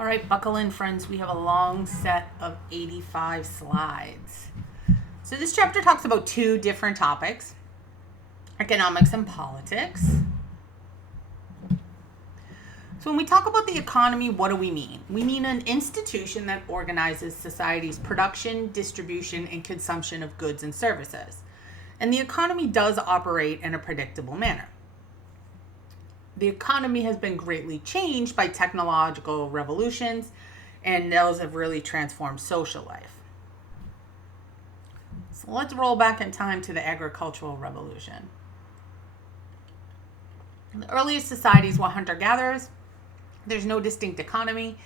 All right, buckle in, friends. We have a long set of 85 slides. So this chapter talks about two different topics, economics and politics. So when we talk about the economy, what do we mean? We mean an institution that organizes society's production, distribution, and consumption of goods and services. And the economy does operate in a predictable manner. The economy has been greatly changed by technological revolutions, and those have really transformed social life. So let's roll back in time to the agricultural revolution. The earliest societies were hunter-gatherers. There's no distinct economy.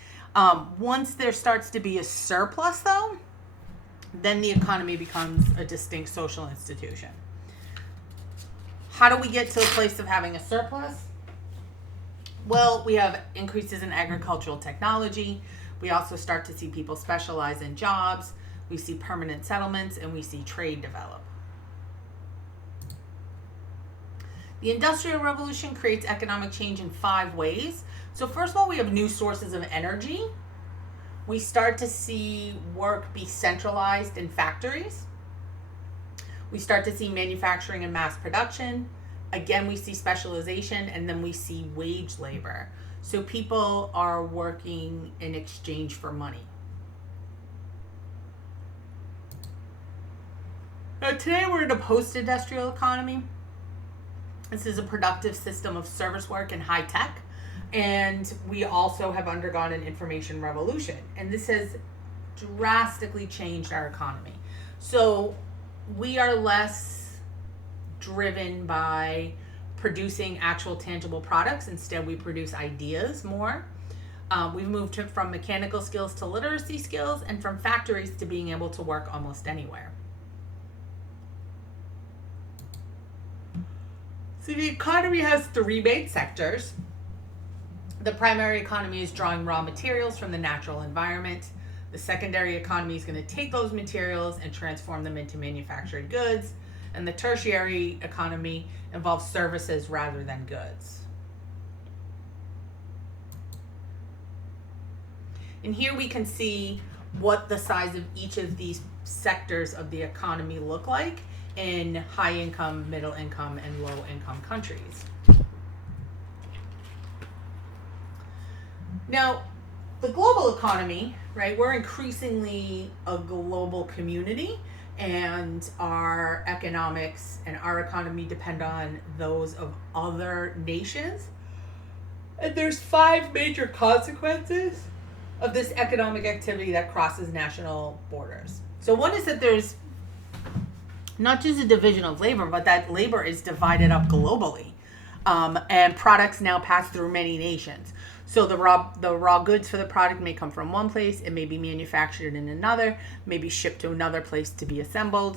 Once there starts to be a surplus, though, then the economy becomes a distinct social institution. How do we get to a place of having a surplus? Well, we have increases in agricultural technology. We also start to see people specialize in jobs. We see permanent settlements, and we see trade develop. The Industrial Revolution creates economic change in 5 ways. So first of all, we have new sources of energy. We start to see work be centralized in factories. We start to see manufacturing and mass production. Again, we see specialization, and then we see wage labor. So people are working in exchange for money. Now, today we're in a post-industrial economy. This is a productive system of service work and high tech. And we also have undergone an information revolution. And this has drastically changed our economy. So we are less driven by producing actual tangible products. Instead, we produce ideas more. We've moved from mechanical skills to literacy skills, and from factories to being able to work almost anywhere. So the economy has 3 main sectors. The primary economy is drawing raw materials from the natural environment. The secondary economy is going to take those materials and transform them into manufactured goods. And the tertiary economy involves services rather than goods. And here we can see what the size of each of these sectors of the economy look like in high income, middle income, and low income countries. Now, the global economy, right, we're increasingly a global community, and our economics and our economy depend on those of other nations. And there's 5 major consequences of this economic activity that crosses national borders. So one is that there's not just a division of labor, but that labor is divided up globally. And products now pass through many nations. So the raw goods for the product may come from one place, it may be manufactured in another, may be shipped to another place to be assembled.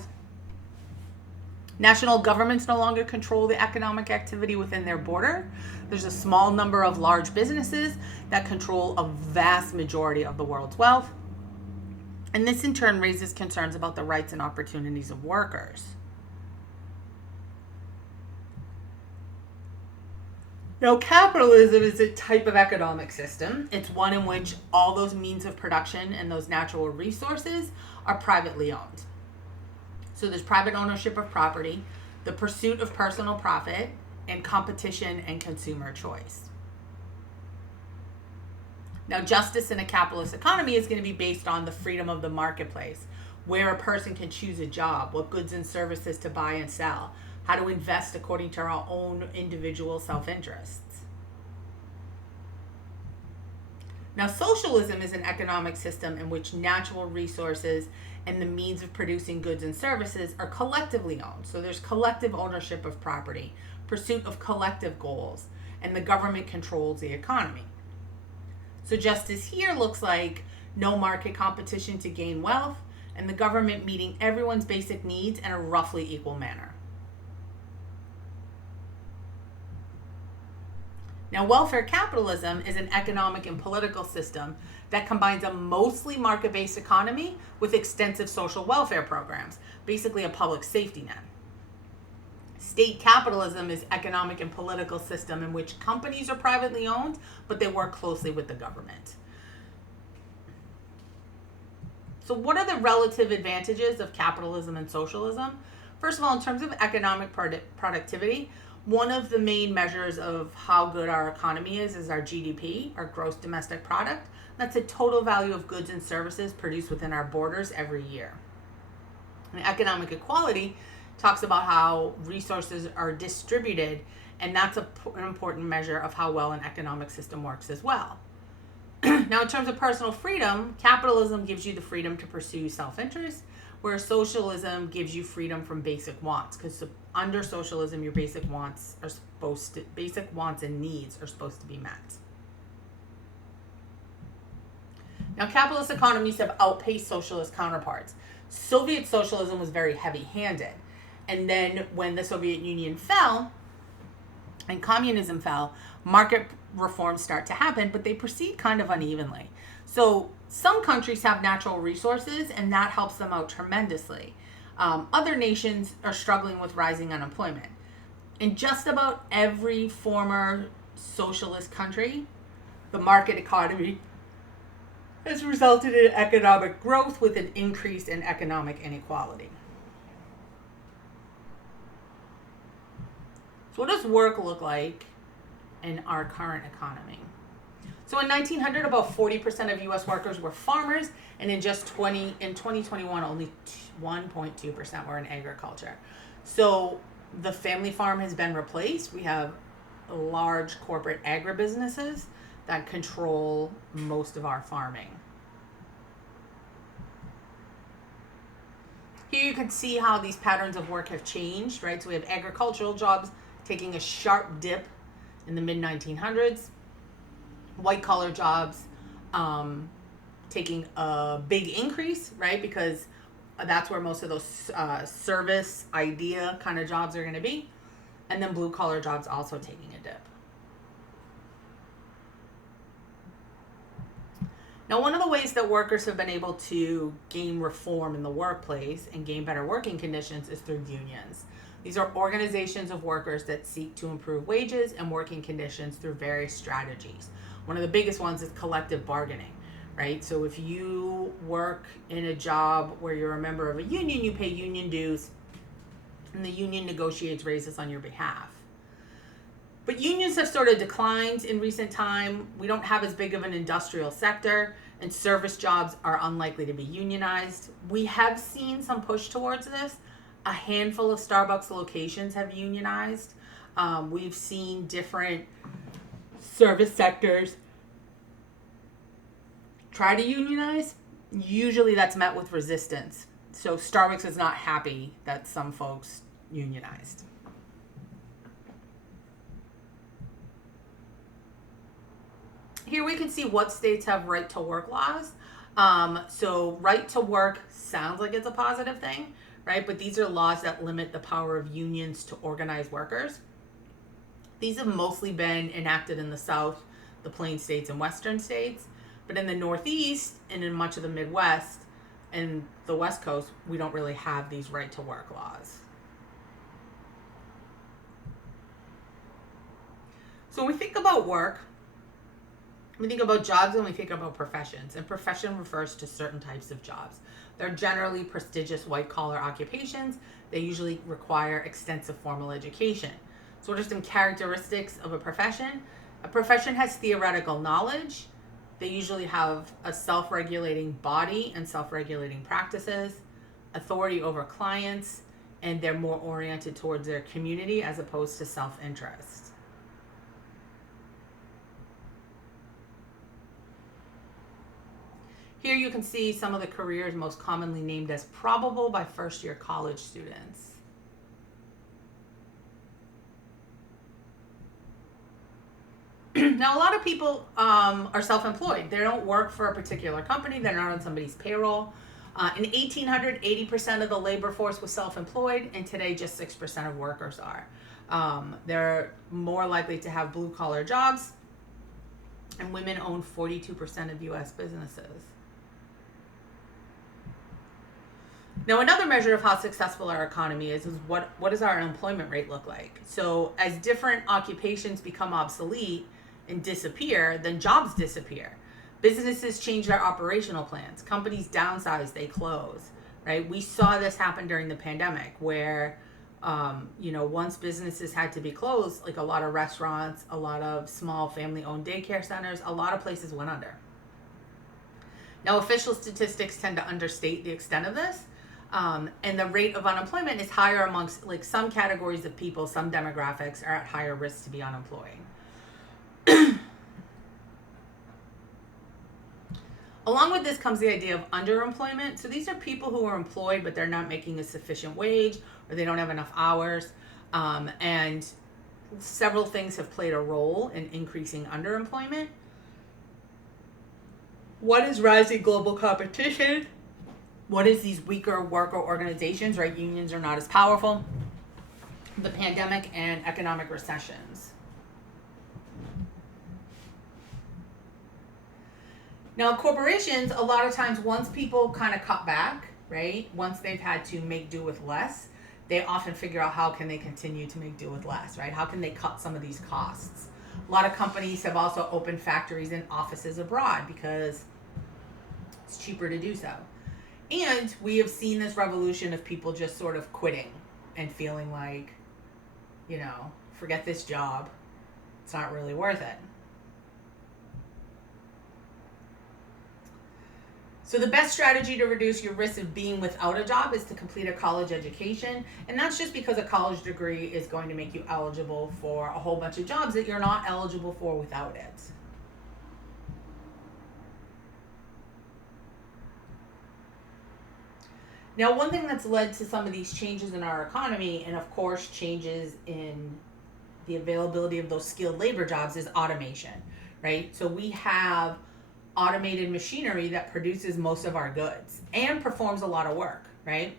National governments no longer control the economic activity within their border. There's a small number of large businesses that control a vast majority of the world's wealth. And this in turn raises concerns about the rights and opportunities of workers. Now, capitalism is a type of economic system. It's one in which all those means of production and those natural resources are privately owned. So there's private ownership of property, the pursuit of personal profit, and competition and consumer choice. Now, justice in a capitalist economy is going to be based on the freedom of the marketplace, where a person can choose a job, what goods and services to buy and sell, how to invest according to our own individual self-interests. Now, socialism is an economic system in which natural resources and the means of producing goods and services are collectively owned. So there's collective ownership of property, pursuit of collective goals, and the government controls the economy. So justice here looks like no market competition to gain wealth, and the government meeting everyone's basic needs in a roughly equal manner. Now, welfare capitalism is an economic and political system that combines a mostly market-based economy with extensive social welfare programs, basically a public safety net. State capitalism is economic and political system in which companies are privately owned, but they work closely with the government. So what are the relative advantages of capitalism and socialism? First of all, in terms of economic productivity, one of the main measures of how good our economy is our GDP, our gross domestic product. That's the total value of goods and services produced within our borders every year. And economic equality talks about how resources are distributed, and that's an important measure of how well an economic system works as well. Now, in terms of personal freedom, capitalism gives you the freedom to pursue self-interest, where socialism gives you freedom from basic wants, because under socialism, your basic wants and needs are supposed to be met. Now, capitalist economies have outpaced socialist counterparts. Soviet socialism was very heavy-handed, and then when the Soviet Union fell and communism fell, market reforms start to happen, but they proceed kind of unevenly. So some countries have natural resources, and that helps them out tremendously. Other nations are struggling with rising unemployment. In just about every former socialist country, the market economy has resulted in economic growth with an increase in economic inequality. So what does work look like in our current economy? So in 1900, about 40% of U.S. workers were farmers, and in 2021, only 1.2% were in agriculture. So the family farm has been replaced. We have large corporate agribusinesses that control most of our farming. Here you can see how these patterns of work have changed, right? So we have agricultural jobs taking a sharp dip in the mid-1900s, white-collar jobs taking a big increase, right? Because that's where most of those service idea kind of jobs are going to be. And then blue-collar jobs also taking a dip. Now, one of the ways that workers have been able to gain reform in the workplace and gain better working conditions is through unions. These are organizations of workers that seek to improve wages and working conditions through various strategies. One of the biggest ones is collective bargaining, right? So if you work in a job where you're a member of a union, you pay union dues, and the union negotiates raises on your behalf. But unions have sort of declined in recent time. We don't have as big of an industrial sector, and service jobs are unlikely to be unionized. We have seen some push towards this. A handful of Starbucks locations have unionized. We've seen different service sectors try to unionize. Usually that's met with resistance. So Starbucks is not happy that some folks unionized. Here we can see what states have right to work laws. So right to work sounds like it's a positive thing, right? But these are laws that limit the power of unions to organize workers. These have mostly been enacted in the South, the Plain States, and Western states. But in the Northeast and in much of the Midwest and the West Coast, we don't really have these right to work laws. So when we think about work, we think about jobs and we think about professions. And profession refers to certain types of jobs. They're generally prestigious white-collar occupations. They usually require extensive formal education. So what are some characteristics of a profession? A profession has theoretical knowledge. They usually have a self-regulating body and self-regulating practices, authority over clients, and they're more oriented towards their community as opposed to self-interest. Here you can see some of the careers most commonly named as probable by first-year college students. Now, a lot of people are self-employed. They don't work for a particular company. They're not on somebody's payroll. In 1800, 80% of the labor force was self-employed, and today just 6% of workers are. They're more likely to have blue-collar jobs, and women own 42% of U.S. businesses. Now, another measure of how successful our economy is what does our unemployment rate look like? So as different occupations become obsolete and disappear, then jobs disappear. Businesses change their operational plans. Companies downsize, they close, right? We saw this happen during the pandemic where, once businesses had to be closed, like a lot of restaurants, a lot of small family owned daycare centers, a lot of places went under. Now, official statistics tend to understate the extent of this. And the rate of unemployment is higher amongst like some categories of people, some demographics are at higher risk to be unemployed. Along with this comes the idea of underemployment. So these are people who are employed, but they're not making a sufficient wage or they don't have enough hours. And several things have played a role in increasing underemployment. What is rising global competition? What is these weaker worker organizations, right? Unions are not as powerful. The pandemic and economic recessions. Now, corporations, a lot of times, once people kind of cut back, right? Once they've had to make do with less, they often figure out how can they continue to make do with less, right? How can they cut some of these costs? A lot of companies have also opened factories and offices abroad because it's cheaper to do so. And we have seen this revolution of people just sort of quitting and feeling like, forget this job. It's not really worth it. So the best strategy to reduce your risk of being without a job is to complete a college education. And that's just because a college degree is going to make you eligible for a whole bunch of jobs that you're not eligible for without it. Now, one thing that's led to some of these changes in our economy, and of course changes in the availability of those skilled labor jobs, is automation, right? So we have automated machinery that produces most of our goods and performs a lot of work, right?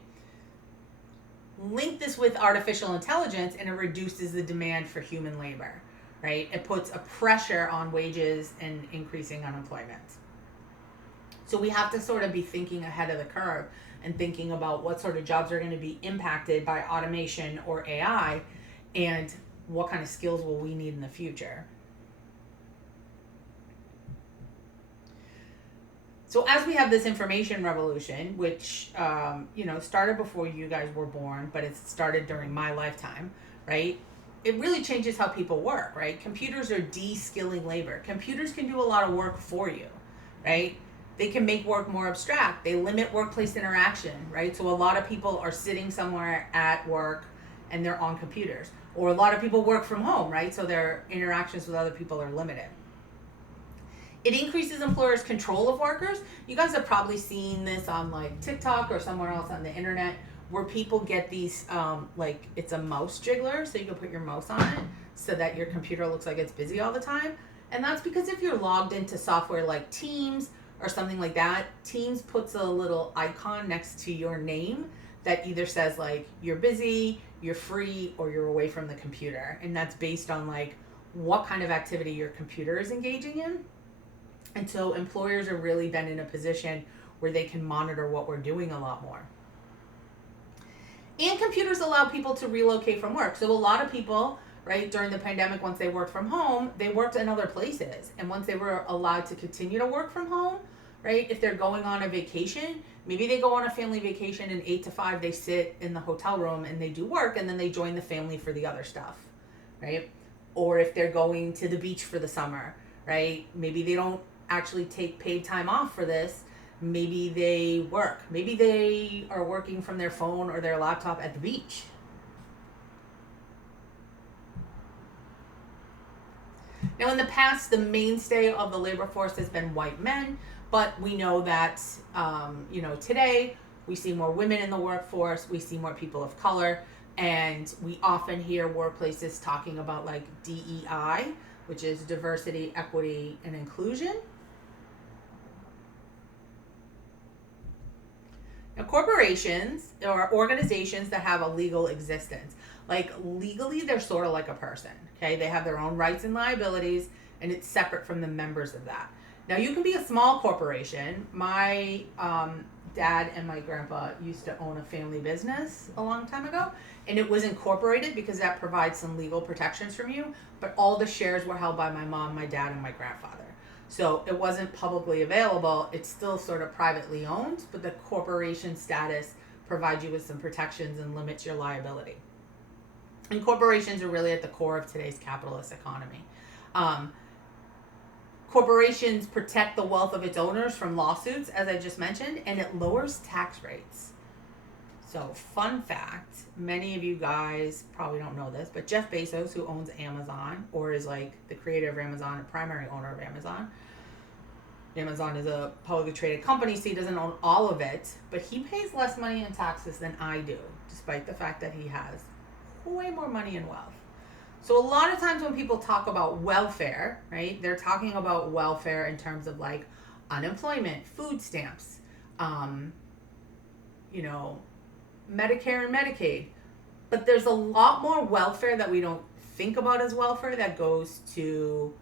Link this with artificial intelligence and it reduces the demand for human labor, right? It puts a pressure on wages and increasing unemployment. So we have to sort of be thinking ahead of the curve and thinking about what sort of jobs are going to be impacted by automation or AI and what kind of skills will we need in the future. So as we have this information revolution, which, started before you guys were born, but it started during my lifetime, right? It really changes how people work, right? Computers are de-skilling labor. Computers can do a lot of work for you, right? They can make work more abstract. They limit workplace interaction, right? So a lot of people are sitting somewhere at work and they're on computers. Or a lot of people work from home, right? So their interactions with other people are limited. It increases employers' control of workers. You guys have probably seen this on like TikTok or somewhere else on the internet where people get these, it's a mouse jiggler, so you can put your mouse on it so that your computer looks like it's busy all the time. And that's because if you're logged into software like Teams or something like that, Teams puts a little icon next to your name that either says like you're busy, you're free, or you're away from the computer. And that's based on like what kind of activity your computer is engaging in. And so employers are really then in a position where they can monitor what we're doing a lot more. And computers allow people to relocate from work. So a lot of people, right, during the pandemic, once they worked from home, they worked in other places. And once they were allowed to continue to work from home, right, if they're going on a vacation, maybe they go on a family vacation and 8 to 5, they sit in the hotel room and they do work and then they join the family for the other stuff, right? Or if they're going to the beach for the summer, right, maybe they don't actually take paid time off for this. Maybe they work. Maybe they are working from their phone or their laptop at the beach. Now, in the past, the mainstay of the labor force has been white men, but we know that, today we see more women in the workforce, we see more people of color, and we often hear workplaces talking about like DEI, which is diversity, equity, and inclusion. Now, corporations or organizations that have a legal existence, like legally, they're sort of like a person, okay? They have their own rights and liabilities, and it's separate from the members of that. Now, you can be a small corporation. My dad and my grandpa used to own a family business a long time ago, and it was incorporated because that provides some legal protections from you, but all the shares were held by my mom, my dad, and my grandfather. So it wasn't publicly available. It's still sort of privately owned, but the corporation status provides you with some protections and limits your liability. And corporations are really at the core of today's capitalist economy. Um, Corporations protect the wealth of its owners from lawsuits, as I just mentioned, and it lowers tax rates. So, fun fact, many of you guys probably don't know this, but Jeff Bezos, who owns Amazon, or is like the creator of Amazon, a primary owner of Amazon. Amazon is a publicly traded company, so he doesn't own all of it, but he pays less money in taxes than I do, despite the fact that he has way more money and wealth. So a lot of times when people talk about welfare, right, they're talking about welfare in terms of like unemployment, food stamps, you know, Medicare and Medicaid. But there's a lot more welfare that we don't think about as welfare that goes to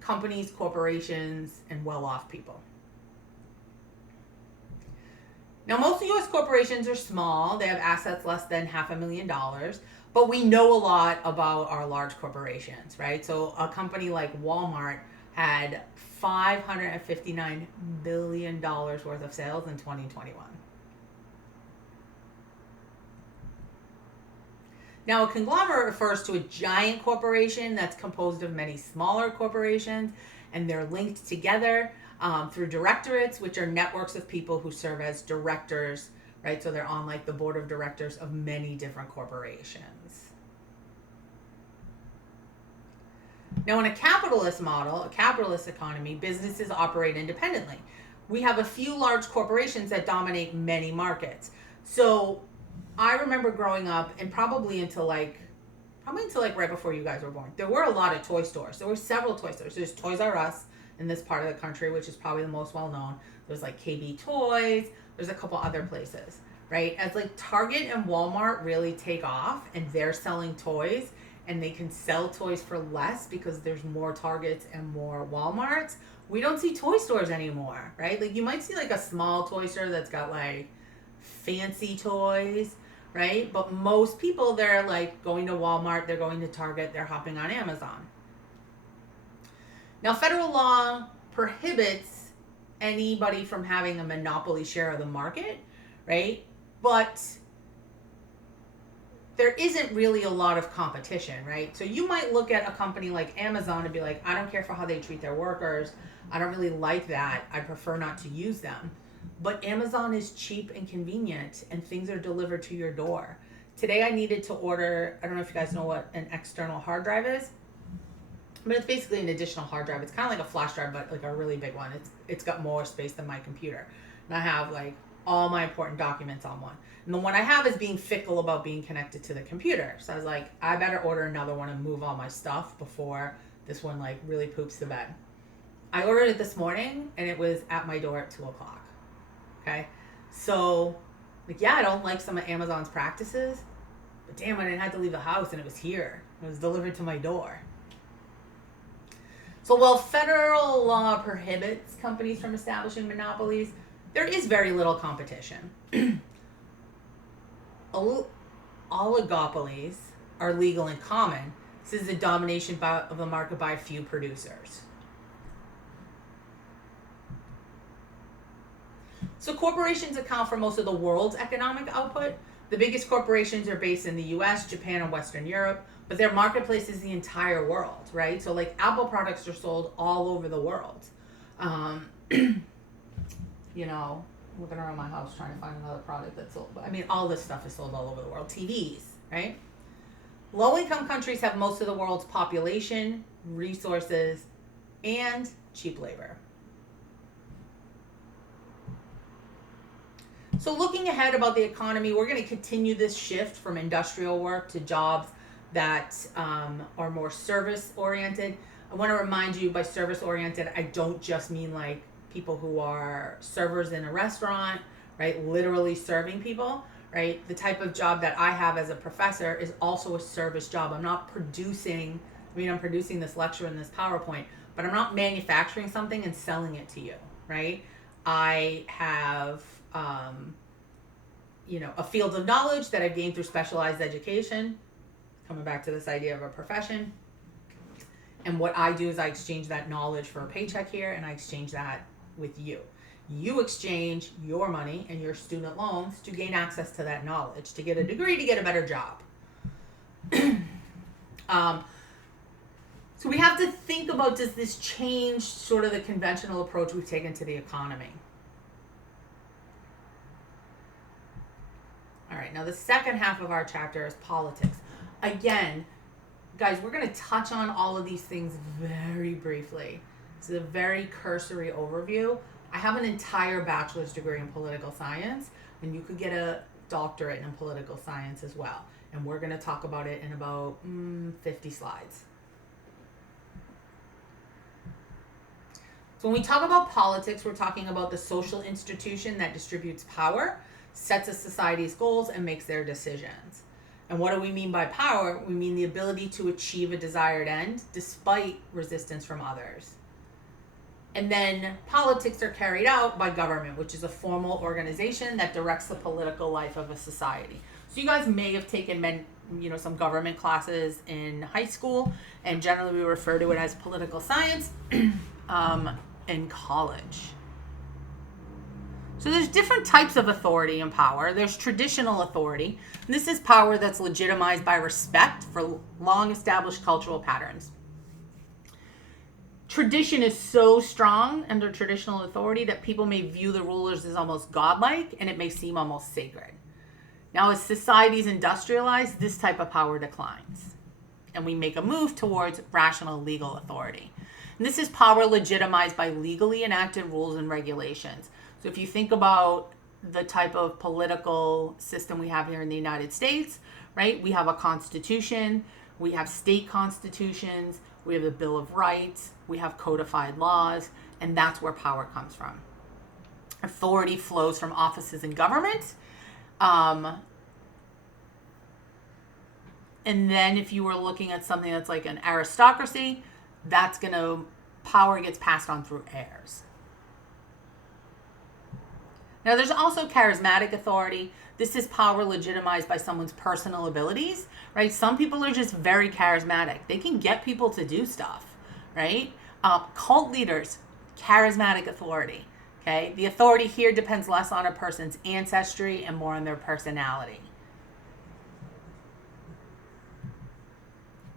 companies, corporations, and well-off people. Now, most U.S. corporations are small. They have assets less than $500,000. But we know a lot about our large corporations, right? So a company like Walmart had $559 billion worth of sales in 2021. Now, a conglomerate refers to a giant corporation that's composed of many smaller corporations, and they're linked together through directorates, which are networks of people who serve as directors, right? So they're on like the board of directors of many different corporations. Now, in a capitalist model, a capitalist economy, businesses operate independently. We have a few large corporations that dominate many markets. So I remember growing up, and probably until like right before you guys were born, there were a lot of toy stores. There were several toy stores. There's Toys R Us in this part of the country, which is probably the most well known. There's like KB Toys. There's a couple other places, right? As like Target and Walmart really take off and they're selling toys, and they can sell toys for less because there's more Targets and more Walmarts, we don't see toy stores anymore, right? Like you might see like a small toy store that's got like fancy toys, right? But most people, they're like going to Walmart, they're going to Target, they're hopping on Amazon. Now, federal law prohibits anybody from having a monopoly share of the market, right? But there isn't really a lot of competition, right? So you might look at a company like Amazon and be like, I don't care for how they treat their workers. I don't really like that. I prefer not to use them. But Amazon is cheap and convenient, and things are delivered to your door. Today I needed to order, I don't know if you guys know what an external hard drive is, but it's basically an additional hard drive. It's kind of like a flash drive, but like a really big one. It's got more space than my computer. And I have like all my important documents on one. And the one I have is being fickle about being connected to the computer. So I was like, I better order another one and move all my stuff before this one like really poops the bed. I ordered it this morning and it was at my door at 2:00. Okay. So like, yeah, I don't like some of Amazon's practices, but damn, I didn't have to leave the house and it was here. It was delivered to my door. So while federal law prohibits companies from establishing monopolies, there is very little competition. Oligopolies are legal in common since the domination of the market by a few producers. So corporations account for most of the world's economic output. The biggest corporations are based in the US, Japan, and Western Europe, but their marketplace is the entire world, right? So like Apple products are sold all over the world. You know, looking around my house trying to find another product that's sold. I mean, all this stuff is sold all over the world. TVs, right? Low-income countries have most of the world's population, resources, and cheap labor. So looking ahead about the economy, we're going to continue this shift from industrial work to jobs that are more service-oriented. I want to remind you, by service-oriented, I don't just mean like people who are servers in a restaurant, right? Literally serving people, right? The type of job that I have as a professor is also a service job. I'm not producing, I'm producing this lecture and this PowerPoint, but I'm not manufacturing something and selling it to you, right? I have, a field of knowledge that I've gained through specialized education, coming back to this idea of a profession. And what I do is I exchange that knowledge for a paycheck here, and I exchange that with you. You exchange your money and your student loans to gain access to that knowledge, to get a degree, to get a better job. So we have to think about, does this change sort of the conventional approach we've taken to the economy? All right, now the second half of our chapter is politics. Again, guys, we're going to touch on all of these things very briefly. This is a very cursory overview. I have an entire bachelor's degree in political science, and you could get a doctorate in political science as well. And we're going to talk about it in about 50 slides. So when we talk about politics, we're talking about the social institution that distributes power, sets a society's goals, and makes their decisions. And what do we mean by power? We mean the ability to achieve a desired end despite resistance from others. And then politics are carried out by government, which is a formal organization that directs the political life of a society. So you guys may have taken some government classes in high school, and generally we refer to it as political science in college. So there's different types of authority and power. There's traditional authority. And this is power that's legitimized by respect for long-established cultural patterns. Tradition is so strong under traditional authority that people may view the rulers as almost godlike, and it may seem almost sacred. Now, as societies industrialize, this type of power declines, and we make a move towards rational legal authority. And this is power legitimized by legally enacted rules and regulations. So if you think about the type of political system we have here in the United States, right? We have a constitution, we have state constitutions, we have the Bill of Rights, we have codified laws, and that's where power comes from. Authority flows from offices in government. And then if you were looking at something that's like an aristocracy, power gets passed on through heirs. Now, there's also charismatic authority. This is power legitimized by someone's personal abilities, right? Some people are just very charismatic. They can get people to do stuff, right? Cult leaders, charismatic authority, okay? The authority here depends less on a person's ancestry and more on their personality.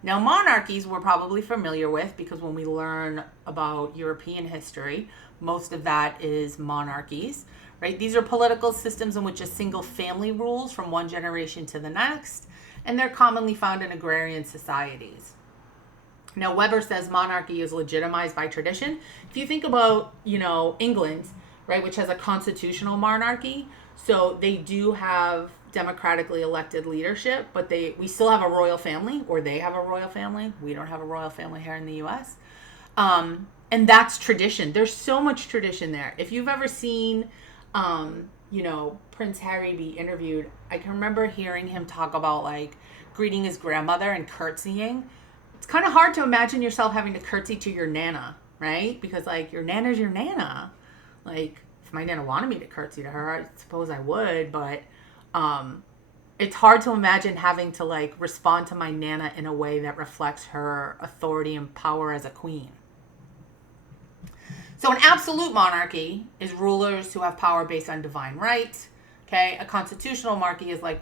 Now, monarchies we're probably familiar with because when we learn about European history, most of that is monarchies, right? These are political systems in which a single family rules from one generation to the next, and they're commonly found in agrarian societies. Now, Weber says monarchy is legitimized by tradition. If you think about, England, right, which has a constitutional monarchy, so they do have democratically elected leadership, but we still have a royal family, or they have a royal family. We don't have a royal family here in the U.S. And that's tradition. There's so much tradition there. If you've ever seen, Prince Harry be interviewed, I can remember hearing him talk about like greeting his grandmother and curtsying. It's kind of hard to imagine yourself having to curtsy to your nana, right? Because like your nana's your nana. Like if my nana wanted me to curtsy to her, I suppose I would, but it's hard to imagine having to like respond to my nana in a way that reflects her authority and power as a queen. So an absolute monarchy is rulers who have power based on divine right. Okay, a constitutional monarchy is like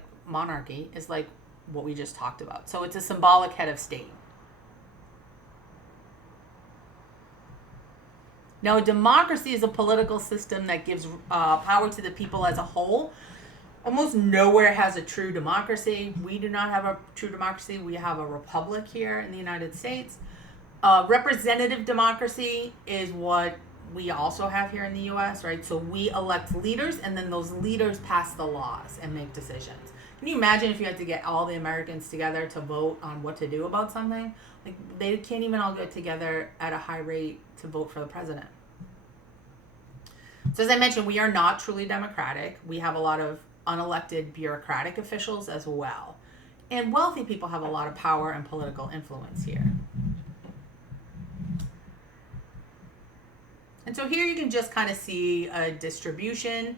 what we just talked about. So it's a symbolic head of state. Now, a democracy is a political system that gives power to the people as a whole. Almost nowhere has a true democracy. We do not have a true democracy. We have a republic here in the United States. Representative democracy is what we also have here in the U.S., right? So we elect leaders, and then those leaders pass the laws and make decisions. Can you imagine if you had to get all the Americans together to vote on what to do about something? Like, they can't even all get together at a high rate to vote for the president. So as I mentioned, we are not truly democratic. We have a lot of unelected bureaucratic officials as well. And wealthy people have a lot of power and political influence here. And so here you can just kind of see a distribution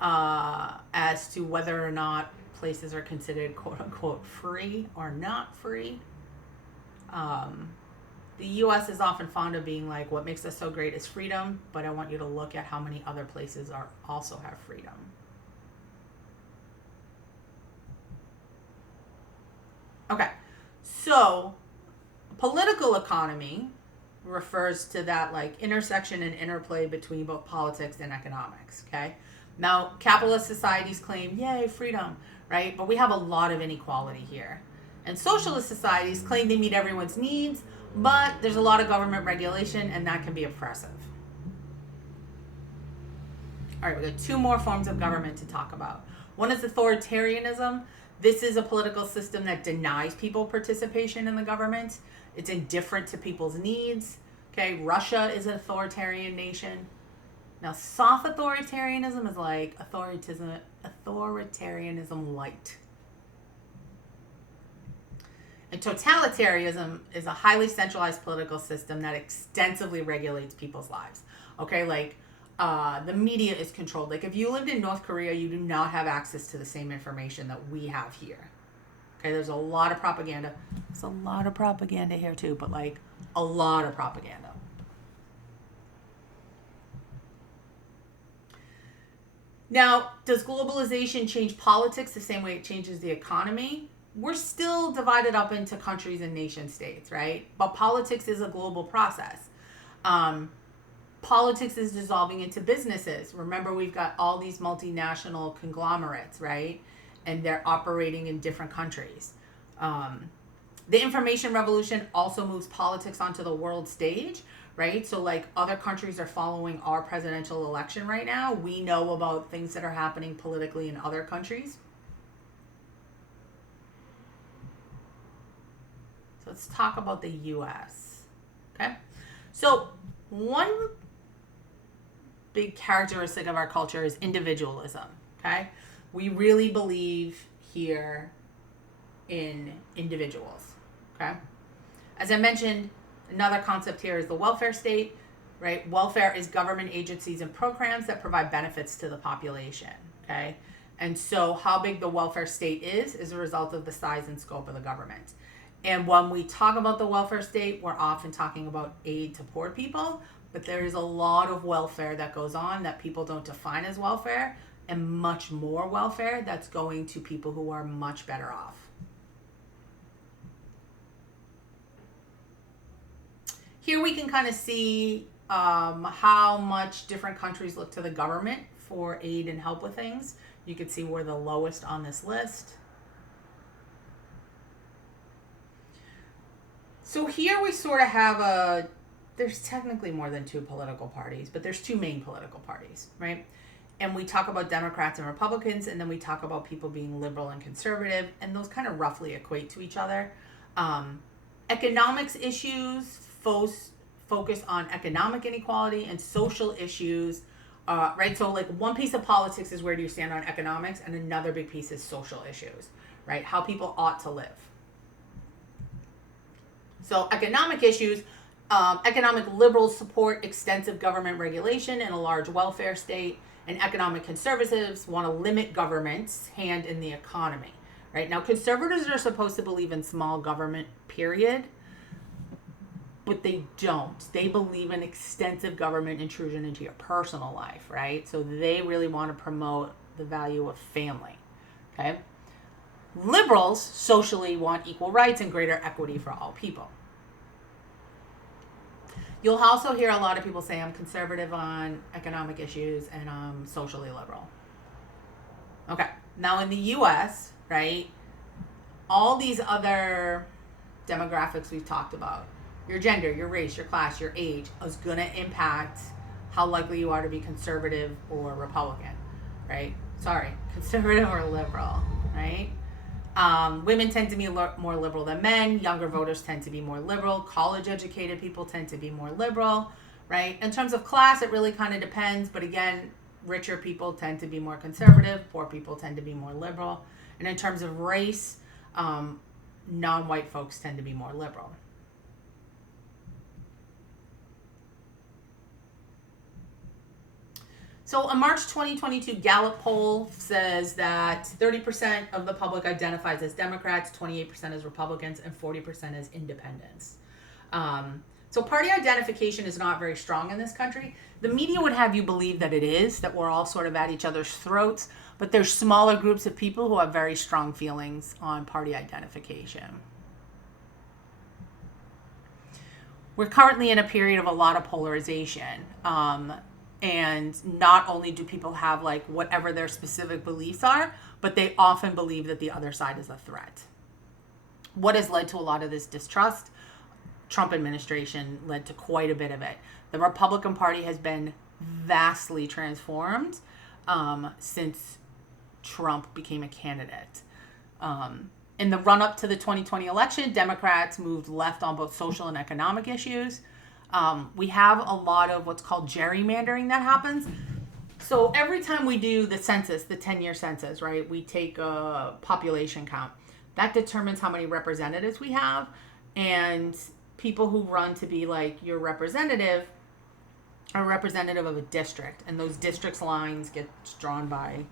as to whether or not places are considered quote unquote free or not free. the US is often fond of being like, what makes us so great is freedom, but I want you to look at how many other places are also have freedom. Okay, so political economy refers to that like intersection and interplay between both politics and economics, okay? Now, capitalist societies claim, yay, freedom, right? But we have a lot of inequality here. And socialist societies claim they meet everyone's needs, but there's a lot of government regulation and that can be oppressive. All right, we got two more forms of government to talk about. One is authoritarianism. This is a political system that denies people participation in the government. It's indifferent to people's needs. Okay, Russia is an authoritarian nation. Now, soft authoritarianism is like authoritarianism light. And totalitarianism is a highly centralized political system that extensively regulates people's lives. Okay, like the media is controlled. Like if you lived in North Korea, you do not have access to the same information that we have here. Okay, there's a lot of propaganda. There's a lot of propaganda here too, but like a lot of propaganda. Now, does globalization change politics the same way it changes the economy? We're still divided up into countries and nation states, right? But politics is a global process. Politics is dissolving into businesses. Remember, we've got all these multinational conglomerates, right? And they're operating in different countries. The information revolution also moves politics onto the world stage, right? So like other countries are following our presidential election right now. We know about things that are happening politically in other countries. So let's talk about the US. Okay? So one big characteristic of our culture is individualism. Okay? We really believe here in individuals. Okay? As I mentioned, another concept here is the welfare state, right? Welfare is government agencies and programs that provide benefits to the population. Okay? And so how big the welfare state is a result of the size and scope of the government. And when we talk about the welfare state, we're often talking about aid to poor people, but there is a lot of welfare that goes on that people don't define as welfare, and much more welfare that's going to people who are much better off. Here we can kind of see how much different countries look to the government for aid and help with things. You can see we're the lowest on this list. So here we sort of have there's technically more than two political parties, but there's two main political parties, right? And we talk about Democrats and Republicans, and then we talk about people being liberal and conservative, and those kind of roughly equate to each other. Economics issues focus on economic inequality, and social issues, right? So like one piece of politics is where do you stand on economics, and another big piece is social issues, right? How people ought to live. So economic issues, economic liberals support extensive government regulation and a large welfare state, and economic conservatives want to limit government's hand in the economy, right? Now, conservatives are supposed to believe in small government, period, but they don't. They believe in extensive government intrusion into your personal life, right? So they really want to promote the value of family, okay? Liberals socially want equal rights and greater equity for all people. You'll also hear a lot of people say I'm conservative on economic issues and I'm socially liberal. Okay, now in the US, right, all these other demographics we've talked about, your gender, your race, your class, your age, is going to impact how likely you are to be conservative or Republican, right? Sorry, conservative or liberal, right? Women tend to be more liberal than men. Younger voters tend to be more liberal. College-educated people tend to be more liberal, right? In terms of class, it really kind of depends. But again, richer people tend to be more conservative. Poor people tend to be more liberal. And in terms of race, non-white folks tend to be more liberal. So a March 2022 Gallup poll says that 30% of the public identifies as Democrats, 28% as Republicans, and 40% as independents. So party identification is not very strong in this country. The media would have you believe that it is, that we're all sort of at each other's throats, but there's smaller groups of people who have very strong feelings on party identification. We're currently in a period of a lot of polarization. And not only do people have like whatever their specific beliefs are, but they often believe that the other side is a threat. What has led to a lot of this distrust? Trump administration led to quite a bit of it. The Republican Party has been vastly transformed since Trump became a candidate. In the run-up to the 2020 election, Democrats moved left on both social and economic issues. We have a lot of what's called gerrymandering that happens. So every time we do the census, the 10-year census, right, we take a population count. That determines how many representatives we have. And people who run to be like your representative are representative of a district. And those districts' lines get drawn by,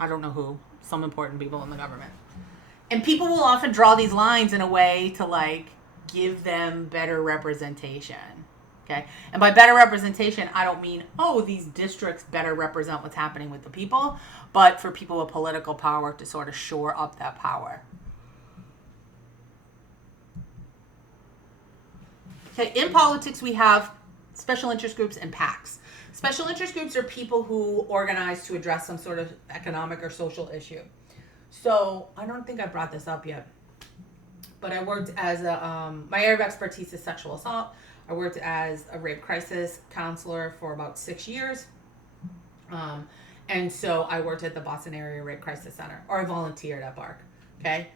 I don't know who, some important people in the government. And people will often draw these lines in a way to like give them better representation. Okay. And by better representation, I don't mean, oh, these districts better represent what's happening with the people, but for people with political power to sort of shore up that power. Okay. In politics, we have special interest groups and PACs. Special interest groups are people who organize to address some sort of economic or social issue. So I don't think I brought this up yet, but I worked as my area of expertise is sexual assault. I worked as a rape crisis counselor for about 6 years. And so I worked at the Boston Area Rape Crisis Center, or I volunteered at BARC. Okay.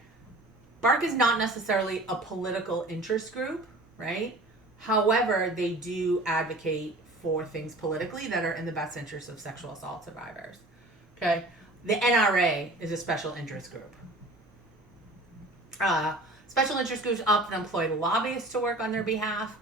BARC is not necessarily a political interest group, right? However, they do advocate for things politically that are in the best interest of sexual assault survivors. Okay. The NRA is a special interest group. Special interest groups often employ lobbyists to work on their behalf.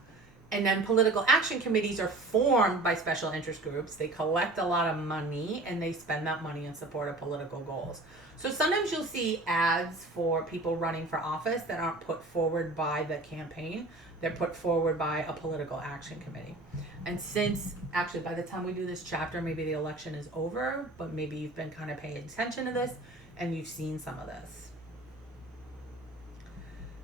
And then political action committees are formed by special interest groups. They collect a lot of money and they spend that money in support of political goals. So sometimes you'll see ads for people running for office that aren't put forward by the campaign. They're put forward by a political action committee. And since, actually, by the time we do this chapter, maybe the election is over, but maybe you've been kind of paying attention to this and you've seen some of this.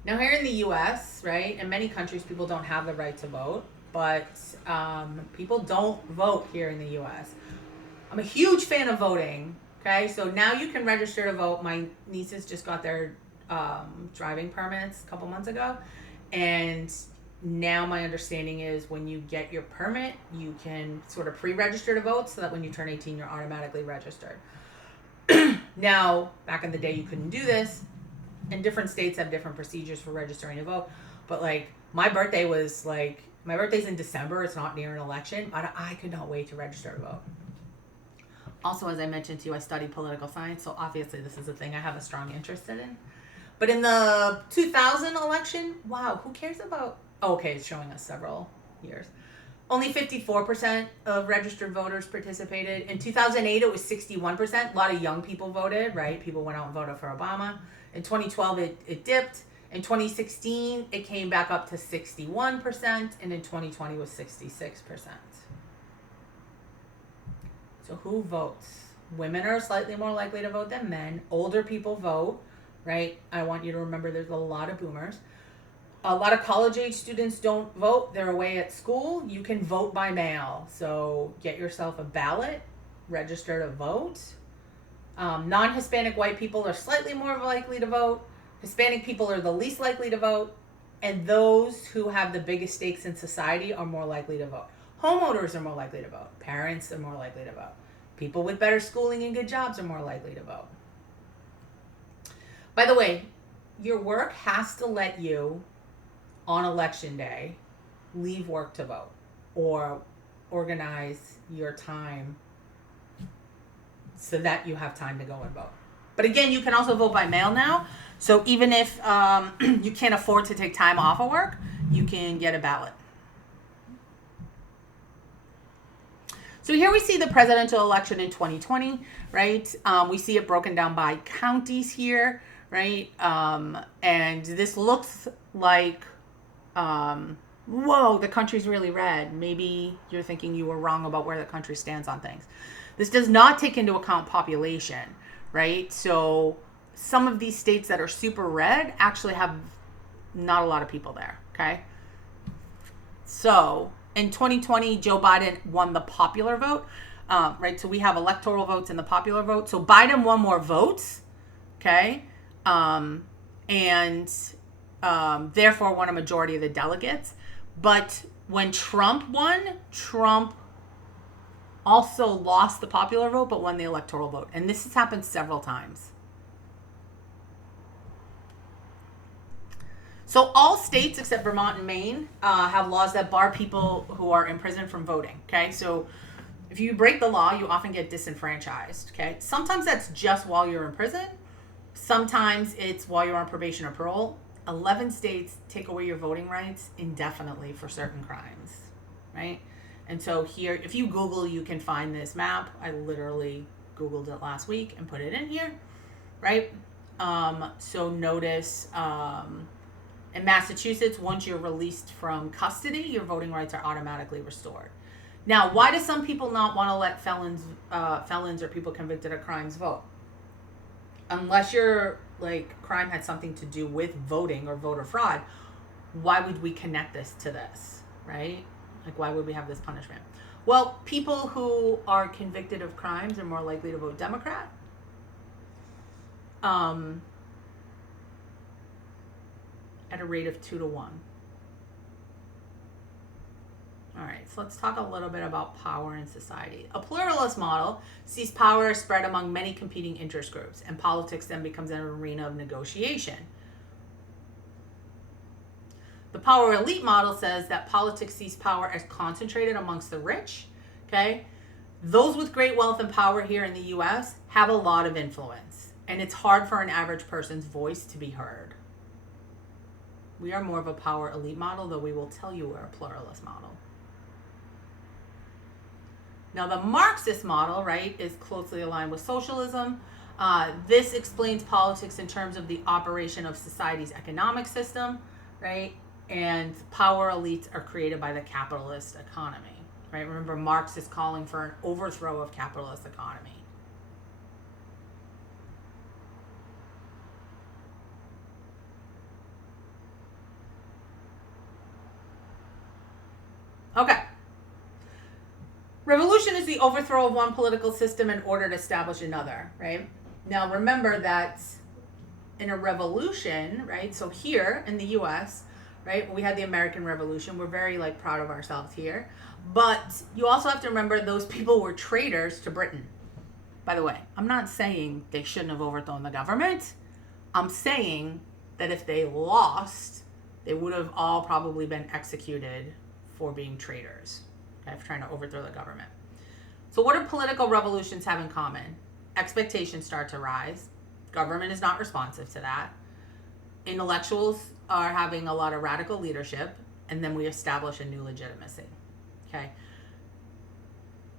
Now here in the U.S., right, in many countries, people don't have the right to vote, but people don't vote here in the U.S. I'm a huge fan of voting, okay? So now you can register to vote. My nieces just got their driving permits a couple months ago, and now my understanding is when you get your permit, you can sort of pre-register to vote so that when you turn 18, you're automatically registered. Now, back in the day, you couldn't do this. And different states have different procedures for registering to vote. But like my birthday's in December. It's not near an election. I could not wait to register to vote. Also, as I mentioned to you, I study political science. So obviously this is a thing I have a strong interest in. But in the 2000 election, wow, who cares about, okay, it's showing us several years. Only 54% of registered voters participated. In 2008, it was 61%. A lot of young people voted, right? People went out and voted for Obama. In 2012, it dipped. In 2016, it came back up to 61%. And in 2020, was 66%. So who votes? Women are slightly more likely to vote than men. Older people vote, right? I want you to remember there's a lot of boomers. A lot of college-age students don't vote. They're away at school. You can vote by mail. So get yourself a ballot, register to vote. Non-Hispanic white people are slightly more likely to vote. Hispanic people are the least likely to vote. And those who have the biggest stakes in society are more likely to vote. Homeowners are more likely to vote. Parents are more likely to vote. People with better schooling and good jobs are more likely to vote. By the way, your work has to let you, on election day, leave work to vote or organize your time so that you have time to go and vote. But again, you can also vote by mail now. So even if you can't afford to take time off of work, you can get a ballot. So here we see the presidential election in 2020, right? We see it broken down by counties here, right? And this looks like whoa, the country's really red. Maybe you're thinking you were wrong about where the country stands on things. This does not take into account population, right? So some of these states that are super red actually have not a lot of people there, okay? So in 2020, Joe Biden won the popular vote, right? So we have electoral votes and the popular vote. So Biden won more votes, okay? And therefore won a majority of the delegates. But when Trump won, Trump also lost the popular vote but won the electoral vote. And this has happened several times. So all states except Vermont and Maine have laws that bar people who are in prison from voting, okay? So if you break the law, you often get disenfranchised, okay? Sometimes that's just while you're in prison. Sometimes it's while you're on probation or parole. 11 states take away your voting rights indefinitely for certain crimes, right? And so here, if you Google, you can find this map. I literally Googled it last week and put it in here, right? So notice in Massachusetts, once you're released from custody, your voting rights are automatically restored. Now, why do some people not want to let felons or people convicted of crimes vote? Unless your crime had something to do with voting or voter fraud, why would we connect this to this, right? Why would we have this punishment? Well, people who are convicted of crimes are more likely to vote Democrat. At a rate of 2 to 1. All right, so let's talk a little bit about power in society. A pluralist model sees power spread among many competing interest groups, and politics then becomes an arena of negotiation. The power elite model says that politics sees power as concentrated amongst the rich, okay? Those with great wealth and power here in the US have a lot of influence, and it's hard for an average person's voice to be heard. We are more of a power elite model, though we will tell you we're a pluralist model. Now, the Marxist model, right, is closely aligned with socialism. This explains politics in terms of the operation of society's economic system, right? And power elites are created by the capitalist economy, right? Remember, Marx is calling for an overthrow of capitalist economy. Okay. Revolution is the overthrow of one political system in order to establish another, right? Now, remember that in a revolution, right? So here in the US, right, we had the American Revolution. We're very proud of ourselves here. But you also have to remember those people were traitors to Britain. By the way, I'm not saying they shouldn't have overthrown the government. I'm saying that if they lost, they would have all probably been executed for being traitors, okay, for trying to overthrow the government. So what do political revolutions have in common? Expectations start to rise. Government is not responsive to that. Intellectuals are having a lot of radical leadership, and then we establish a new legitimacy, okay?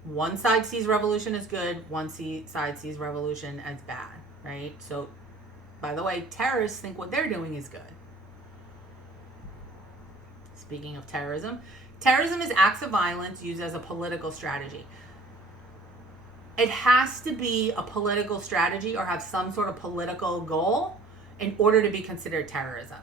One side sees revolution as good, one side sees revolution as bad, right? So, by the way, terrorists think what they're doing is good. Speaking of terrorism, terrorism is acts of violence used as a political strategy. It has to be a political strategy or have some sort of political goal in order to be considered terrorism,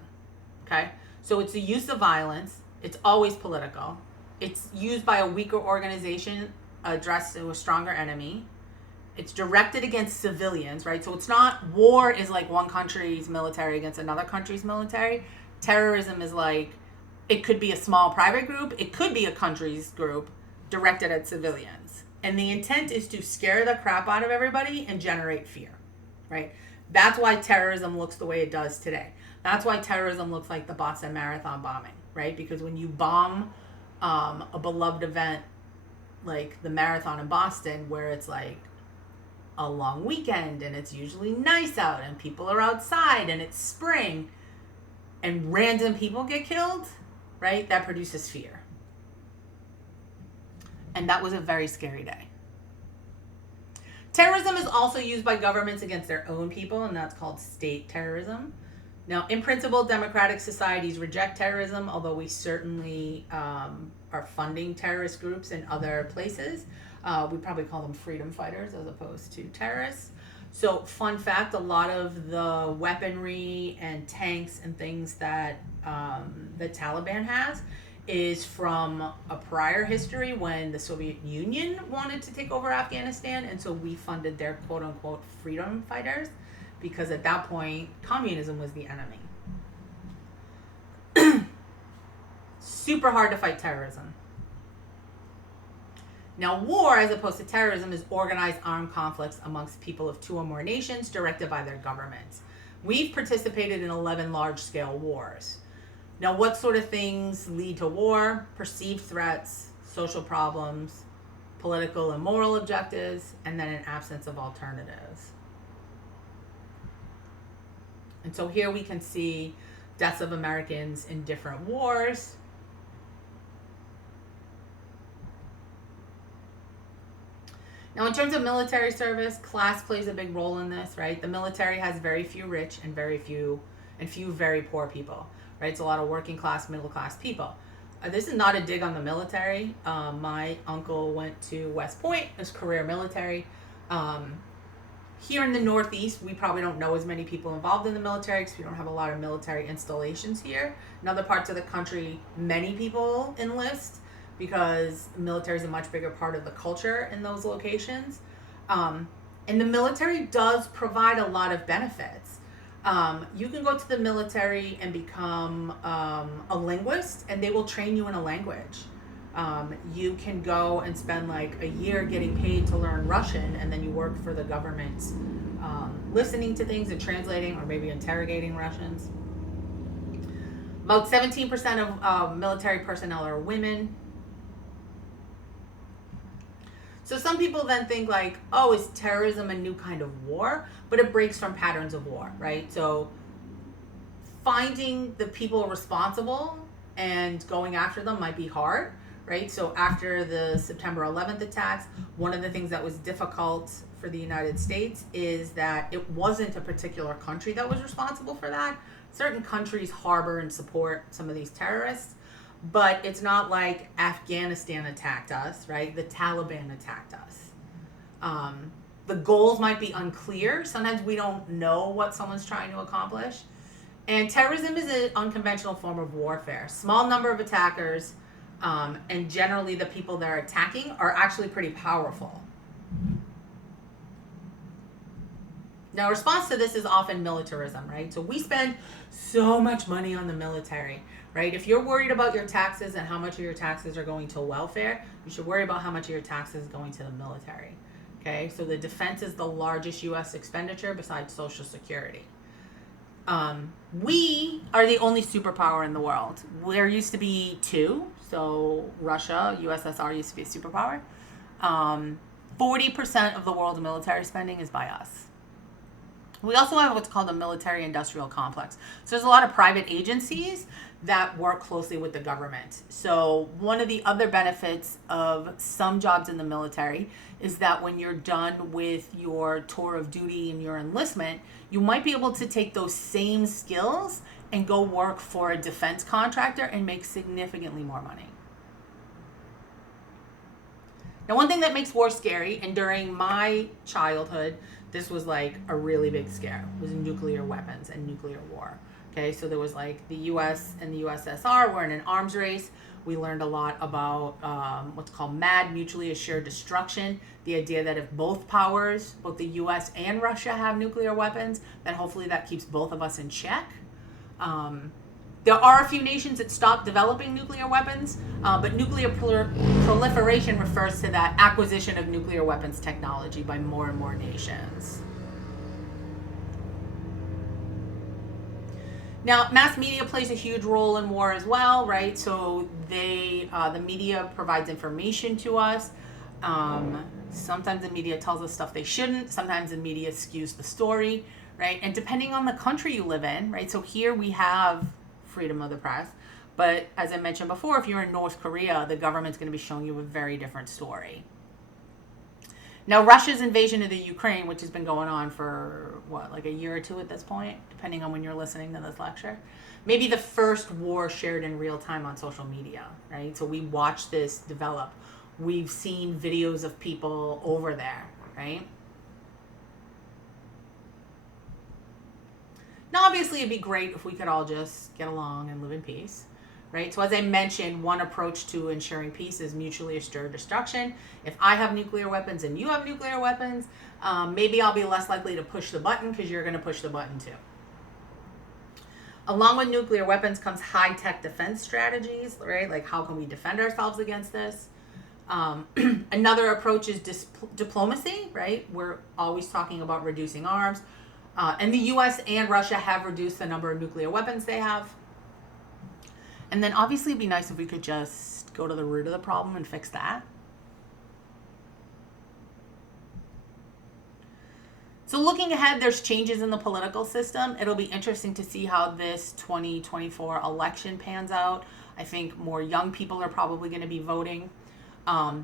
okay? So it's the use of violence. It's always political. It's used by a weaker organization addressed to a stronger enemy. It's directed against civilians, right? So it's not war is like one country's military against another country's military. Terrorism is it could be a small private group. It could be a country's group directed at civilians. And the intent is to scare the crap out of everybody and generate fear, right? That's why terrorism looks the way it does today. That's why terrorism looks like the Boston Marathon bombing, right? Because when you bomb a beloved event like the marathon in Boston, where it's a long weekend and it's usually nice out and people are outside and it's spring and random people get killed, right? That produces fear. And that was a very scary day. Terrorism is also used by governments against their own people, and that's called state terrorism. Now, in principle, democratic societies reject terrorism, although we certainly are funding terrorist groups in other places. We probably call them freedom fighters as opposed to terrorists. So, fun fact, a lot of the weaponry and tanks and things that the Taliban has is from a prior history when the Soviet Union wanted to take over Afghanistan, and so we funded their quote unquote freedom fighters because at that point, communism was the enemy. Super hard to fight terrorism. Now, war, as opposed to terrorism, is organized armed conflicts amongst people of two or more nations directed by their governments. We've participated in 11 large-scale wars. Now, what sort of things lead to war? Perceived threats, social problems, political and moral objectives, and then an absence of alternatives. And so here we can see deaths of Americans in different wars. Now, in terms of military service, class plays a big role in this, right? The military has very few rich and few very poor people, right? It's a lot of working class, middle class people. This is not a dig on the military. My uncle went to West Point, his career military. Here in the Northeast, we probably don't know as many people involved in the military because we don't have a lot of military installations here. In other parts of the country, many people enlist because the military is a much bigger part of the culture in those locations. And the military does provide a lot of benefits. You can go to the military and become a linguist, and they will train you in a language. You can go and spend like a year getting paid to learn Russian, and then you work for the government listening to things and translating or maybe interrogating Russians. About 17% of military personnel are women. So some people then think like, oh, is terrorism a new kind of war? But it breaks from patterns of war, right? So finding the people responsible and going after them might be hard, right? So after the September 11th attacks, one of the things that was difficult for the United States is that it wasn't a particular country that was responsible for that. Certain countries harbor and support some of these terrorists, but it's not like Afghanistan attacked us, right? The Taliban attacked us. The goals might be unclear. Sometimes we don't know what someone's trying to accomplish. And terrorism is an unconventional form of warfare. Small number of attackers, and generally the people they're attacking are actually pretty powerful. Now, response to this is often militarism, right? So we spend so much money on the military, right? If you're worried about your taxes and how much of your taxes are going to welfare, you should worry about how much of your taxes is going to the military, okay? So the defense is the largest U.S. expenditure besides Social Security. We are the only superpower in the world. There used to be two. So Russia, USSR used to be a superpower. 40% of the world's military spending is by us. We also have what's called a military-industrial complex. So there's a lot of private agencies that work closely with the government. So one of the other benefits of some jobs in the military is that when you're done with your tour of duty and your enlistment, you might be able to take those same skills and go work for a defense contractor and make significantly more money. Now, one thing that makes war scary, and during my childhood, this was like a really big scare, was nuclear weapons and nuclear war. Okay, so there was like the US and the USSR were in an arms race. We learned a lot about what's called MAD, mutually assured destruction. The idea that if both powers, both the US and Russia have nuclear weapons, then hopefully that keeps both of us in check. There are a few nations that stopped developing nuclear weapons, but nuclear proliferation refers to that acquisition of nuclear weapons technology by more and more nations. Now, mass media plays a huge role in war as well, right? So the media provides information to us. Sometimes the media tells us stuff they shouldn't. Sometimes the media skews the story, right? And depending on the country you live in, right? So here we have freedom of the press. But as I mentioned before, if you're in North Korea, the government's going to be showing you a very different story. Now, Russia's invasion of the Ukraine, which has been going on for, what, like a year or two at this point, depending on when you're listening to this lecture, maybe the first war shared in real time on social media, right? So we watched this develop. We've seen videos of people over there, right? Now, obviously, it'd be great if we could all just get along and live in peace, right? So as I mentioned, one approach to ensuring peace is mutually assured destruction. If I have nuclear weapons and you have nuclear weapons, maybe I'll be less likely to push the button because you're going to push the button too. Along with nuclear weapons comes high-tech defense strategies, right? Like, how can we defend ourselves against this? Another approach is diplomacy, right? We're always talking about reducing arms. And the US and Russia have reduced the number of nuclear weapons they have. And then obviously it'd be nice if we could just go to the root of the problem and fix that. So looking ahead, there's changes in the political system. It'll be interesting to see how this 2024 election pans out. I think more young people are probably going to be voting.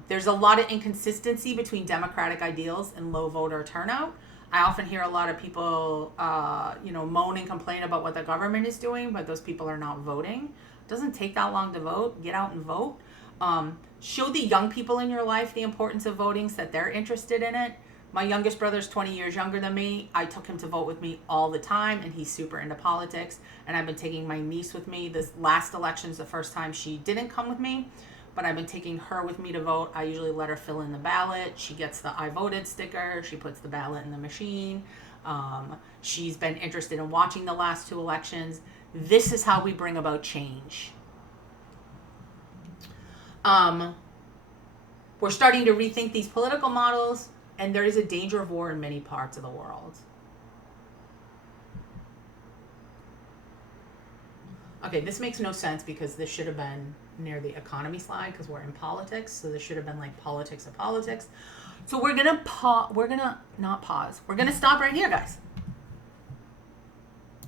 There's a lot of inconsistency between democratic ideals and low voter turnout. I often hear a lot of people, moan and complain about what the government is doing, but those people are not voting. It doesn't take that long to vote. Get out and vote. Show the young people in your life the importance of voting so that they're interested in it. My youngest brother's 20 years younger than me. I took him to vote with me all the time, and he's super into politics. And I've been taking my niece with me. This last election's the first time she didn't come with me, but I've been taking her with me to vote. I usually let her fill in the ballot. She gets the I voted sticker. She puts the ballot in the machine. She's been interested in watching the last two elections. This is how we bring about change. We're starting to rethink these political models, and there is a danger of war in many parts of the world. Okay, this makes no sense because this should have been near the economy slide because we're in politics. So this should have been like politics of politics. So we're going to stop right here, guys.